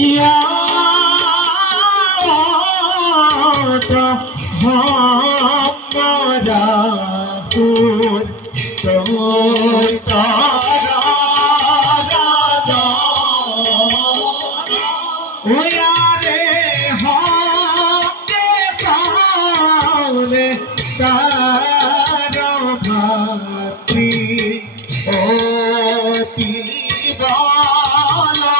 ইয়া হামরাহুর তোই তারা ওয়ারে হকে সামনে তারা ভাতৃ অতি বালা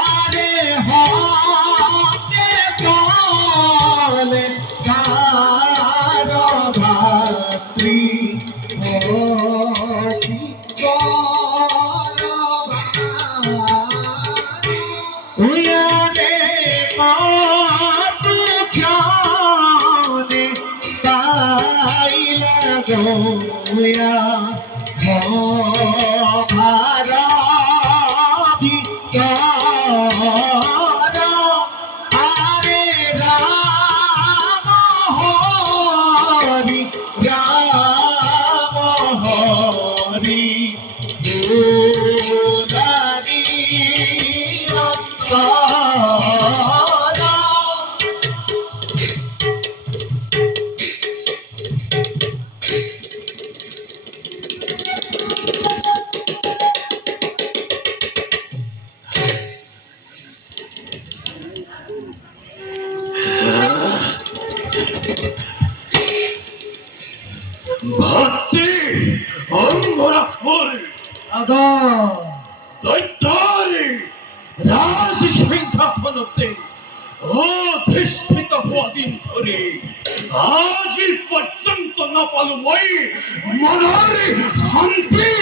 আরে হকে সামনে তারা ভাতৃ অতি উয়ারে পাতু জানে তাইলা গোয়া ভারা ভিতরা আরে রাম হরি রাম হরি উদারি ভক্তি অঙ্গরাক্ষর আদা দৈত্যারি রাজ সিংহাসনতে অধিষ্ঠিত হওয়া দিন ধরে আজ পর্যন্ত না পালু মই মনারে শান্তি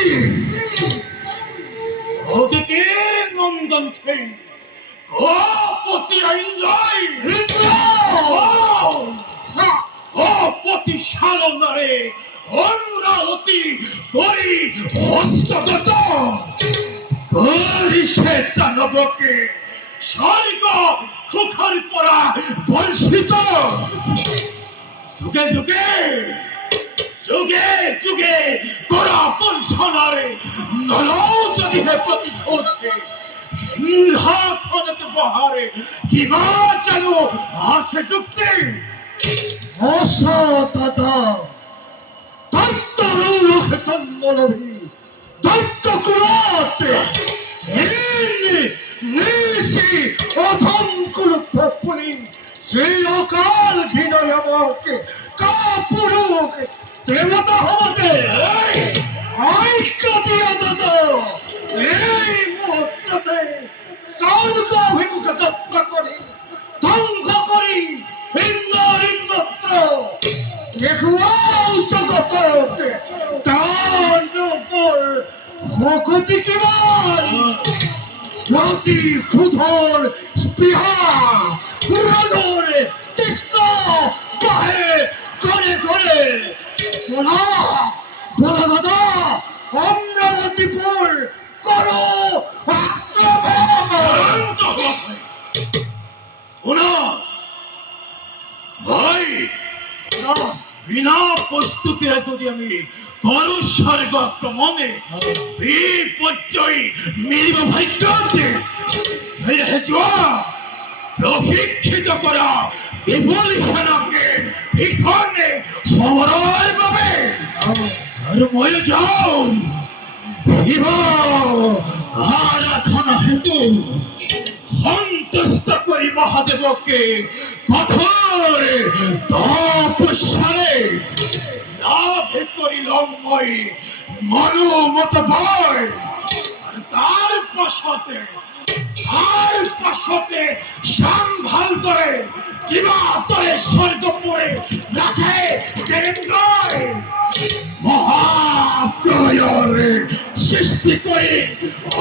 অদিতের নন্দন সিং পতি আইলাই পতি শালনারে অমরাবতী করি হস্তগত করি সে দানবকে স্বর্গ সুখর পরা বঞ্চিত যুগে যুগে যুগে যুগে করা বংশনারে নল যদি হে প্রতিশোধে সিংহাসনতে বহারে কিবা যেন আসে যুক্তি অসততা দৈত্যরূপি দৈত্য কুলতে অধম কুলপনি চিরকাল ঘৃণয় আমাকে কাপুরুক দেবতা হতে ঐক্য দিয়ে দত এই মুহূর্ততে সৌদক অভিমুখে যাত্রা করি ধ্বংস করি ইন্দ্র ইন্দ্রত্র দেখুয়াও জগতে তার উপর ভকতি কেবল প্রতি সুধর স্পৃহা পুরনোর তৃষ্ণ বাহে করে করে বলা বলা দাদা অমরাবতীপুর করো আক্রমণ ভাই বিনা প্রস্তুতি যদি আমি করস্বর্গ আক্রমণে বিপর্যয় মিলিব ভাগ্যতে প্রশিক্ষিত করা বিপুল সেনাকে ভিক্ষণে সমরয় পাবে আর ময়ে যাও শিব আরাধনা হেতু সন্তুষ্ট করি মহাদেবকে কঠোর তপস্যারে লাভ করিল মই মনোমত ভয় তার পাশতে সম্ভাল করে কিবা তরে স্বর্গ পড়ে রাখে দেবেন্দ্রয় মহাপ্রলয়ের সৃষ্টি করে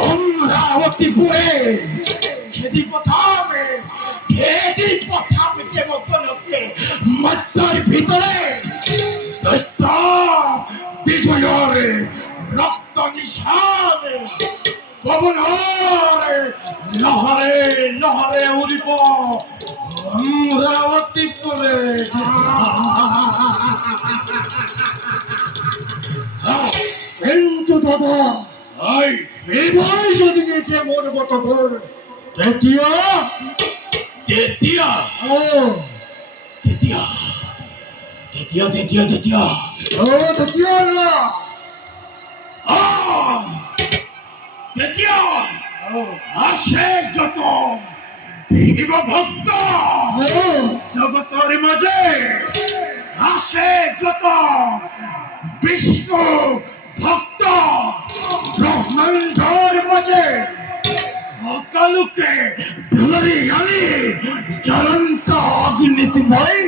অমরাবতীপুরে খেদি পথামে দেবগণকে মধ্যের ভিতরে দৈত্য বিজয়ের রক্ত নিশানে পবনরে লহরে লহরে উড়িব অমরাবতীপুরে কিন্তু দাদা এবার যদি নিতে মরবো তখন তেতিয়া তেতিয়া ও তেতিয়া তেতিয়া তেতিয়া তেতিয়া ও তেতিয়া না তেতিয়া ও আসে যত শিব ভক্ত ও জগতের মাঝে আসে যত বিষ্ণু ভক্ত ব্রহ্মাণ্ডের মাঝে অকালুকে ধরে আনি জ্বলন্ত অগ্নিময়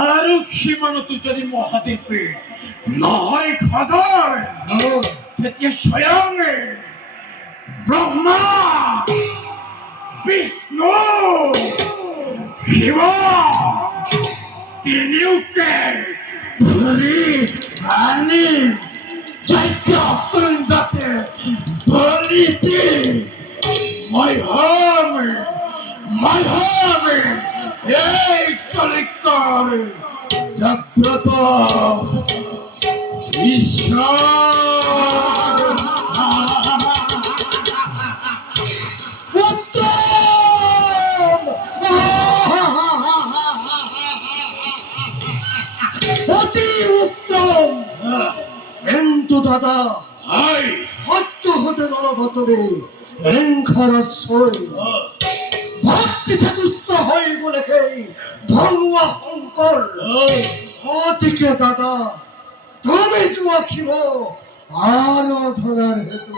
আর সীমানত যদি মহাদেবে নয় খদর তেতিয়া স্বয়ং ব্রহ্মা বিষ্ণু শিব তিনিওকে ধরি আনি যজ্ঞ কুণ্ডতে বলিতে মহামে এই কলিকার জাগ্রত ঈশ্বর উত্তম অতি উত্তম কিন্তু দাদা হাই সত্য হতে নরভতরে খরস্বই ভক্তিতে দুষ্ট হই বলে খেই ধর্ম শঙ্কর অতিকে দাদা তুমি রাখিব আরাধনার হেতু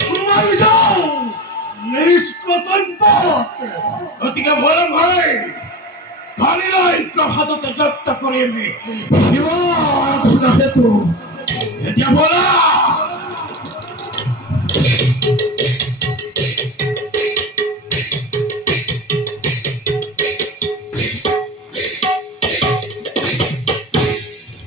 তুমি যাও নিষ্কতব্য গতিকে বলম ভাই কালিলাই প্রভাততে যত্ন করে আমি শিব আরাধনা হেতু এতিয়া বলা